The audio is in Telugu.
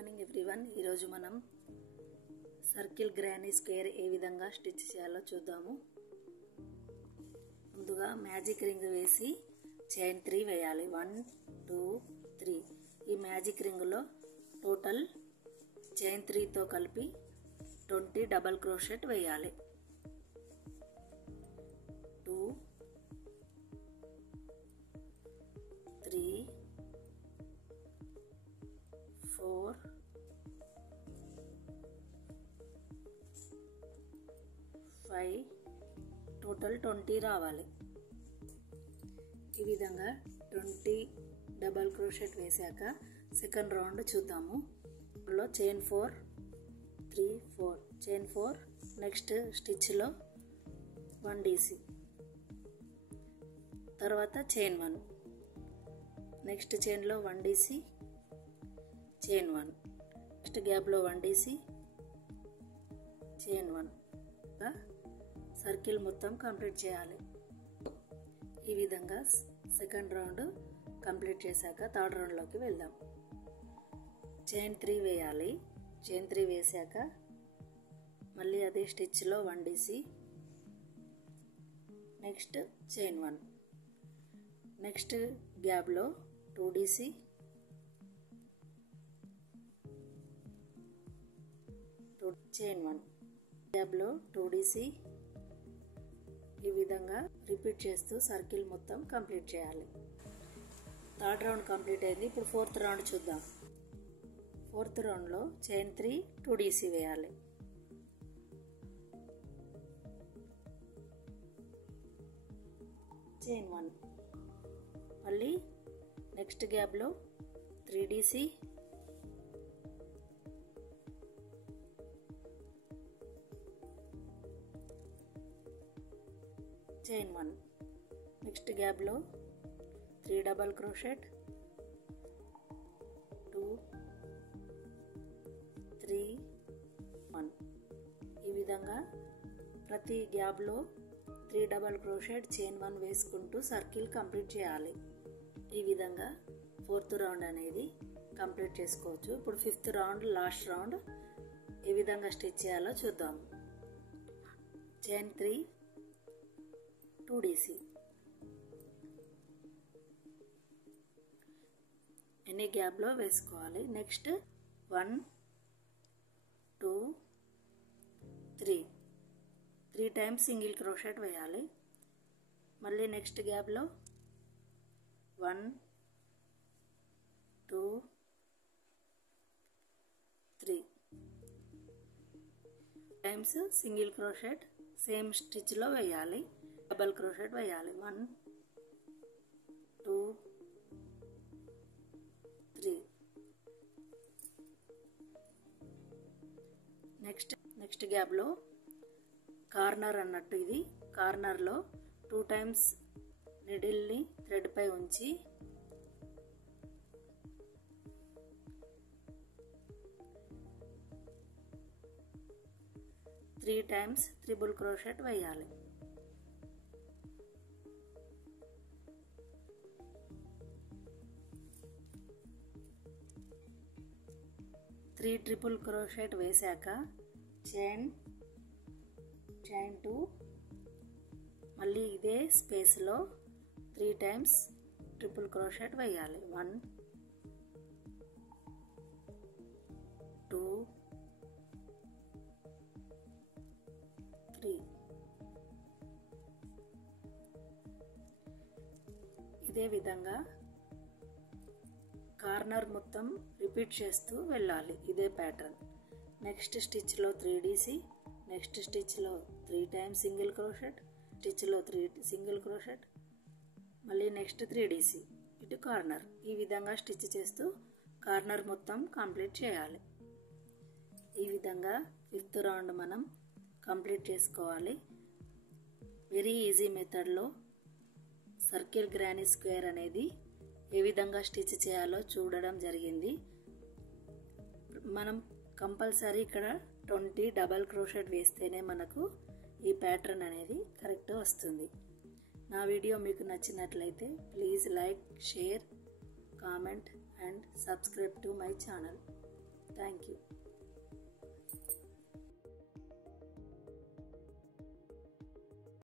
Morning everyone. ఈరోజు మనం సర్కిల్ గ్రానీ స్క్వేర్ ఏ విధంగా స్టిచ్ చేయాలో చూద్దాము. ముందుగా మ్యాజిక్ రింగ్ వేసి చైన్ 3 వేయాలి. 1 2 3. ఈ మ్యాజిక్ రింగ్లో టోటల్ చైన్ 3తో కలిపి 20 డబల్ క్రోషెట్ వేయాలి. 2 3 4 5 టోటల్ 20 రావాలి. ఈ విధంగా 20 డబల్ క్రోషెట్ వేసాక సెకండ్ రౌండ్ చూద్దాము. లో చైన్ 4 3 4 చైన్ 4 నెక్స్ట్ స్టిచ్లో 1 DC, తర్వాత చైన్ 1, నెక్స్ట్ చైన్లో 1 DC, చైన్ 1, నెక్స్ట్ గ్యాప్లో 1 DC, చైన్ 1. సర్కిల్ మొత్తం కంప్లీట్ చేయాలి. ఈ విధంగా సెకండ్ రౌండ్ కంప్లీట్ చేశాక థర్డ్ రౌండ్లోకి వెళ్దాం. చైన్ 3 వేయాలి. చైన్ 3 వేసాక మళ్ళీ అదే స్టిచ్లో 1 DC, నెక్స్ట్ చైన్ 1, నెక్స్ట్ గ్యాప్లో 2 DC, చైన్ 1, గ్యాప్లో 2 DC. ఈ విధంగా రిపీట్ చేస్తూ సర్కిల్ మొత్తం కంప్లీట్ చేయాలి. థర్డ్ రౌండ్ కంప్లీట్ అయింది. ఇప్పుడు ఫోర్త్ రౌండ్ చూద్దాం. ఫోర్త్ రౌండ్లో చైన్ 3 2 DC వేయాలి. చైన్ 1, మళ్ళీ నెక్స్ట్ గ్యాప్లో 3 DC, చైన్ 1, నెక్స్ట్ గ్యాప్లో 3 డబల్ క్రోషెట్, 2 3 1. ఈ విధంగా ప్రతి గ్యాప్లో 3 డబల్ క్రోషెట్ చైన్ 1 వేసుకుంటూ సర్కిల్ కంప్లీట్ చేయాలి. ఈ విధంగా ఫోర్త్ రౌండ్ అనేది కంప్లీట్ చేసుకోవచ్చు. ఇప్పుడు ఫిఫ్త్ రౌండ్ లాస్ట్ రౌండ్ ఏ విధంగా స్టిచ్ చేయాలో చూద్దాం. చైన్ 3 2 DC, ఎన్ని గ్యాప్లో వేసుకోవాలి. నెక్స్ట్ 1 2 3 టైమ్స్ సింగిల్ క్రోషెట్ వేయాలి. మళ్ళీ నెక్స్ట్ గ్యాప్లో 1 2 3 టైమ్స్ సింగిల్ క్రోషెట్ సేమ్ స్టిచ్లో వేయాలి. డబల్ క్రోషెట్ వేయాలి. 1 2 3. నెక్స్ట్ గ్యాప్లో కార్నర్ అన్నట్టు, ఇది కార్నర్లో 2 టైమ్స్ నిడిల్ని థ్రెడ్ పై ఉంచి త్రీ టైమ్స్ త్రిబుల్ క్రోషెట్ వేయాలి. త్రీ ట్రిపుల్ క్రోషెట్ వేసాక చైన్ 2, మళ్ళీ ఇదే స్పేస్లో 3 టైమ్స్ ట్రిపుల్ క్రోషెట్ వేయాలి. 1 2 3. ఇదే విధంగా కార్నర్ మొత్తం రిపీట్ చేస్తూ వెళ్ళాలి. ఇదే ప్యాటర్న్. నెక్స్ట్ స్టిచ్లో 3 DC, నెక్స్ట్ స్టిచ్లో 3 టైమ్స్ సింగిల్ క్రోషెట్, స్టిచ్లో 3 సింగిల్ క్రోషెట్, మళ్ళీ నెక్స్ట్ 3 DC ఇటు కార్నర్. ఈ విధంగా స్టిచ్ చేస్తూ కార్నర్ మొత్తం కంప్లీట్ చేయాలి. ఈ విధంగా ఫిఫ్త్ రౌండ్ మనం కంప్లీట్ చేసుకోవాలి. వెరీ ఈజీ మెథడ్లో సర్కిల్ గ్రానీ స్క్వేర్ అనేది ఏ విధంగా స్టిచ్ చేయాలో చూడడం జరిగింది. మనం కంపల్సరీ ఇక్కడ 20 డబల్ క్రోషెట్ వేస్తేనే మనకు ఈ ప్యాటర్న్ అనేది కరెక్ట్ వస్తుంది. నా వీడియో మీకు నచ్చినట్లయితే please like, share, comment and subscribe to my channel. Thank you.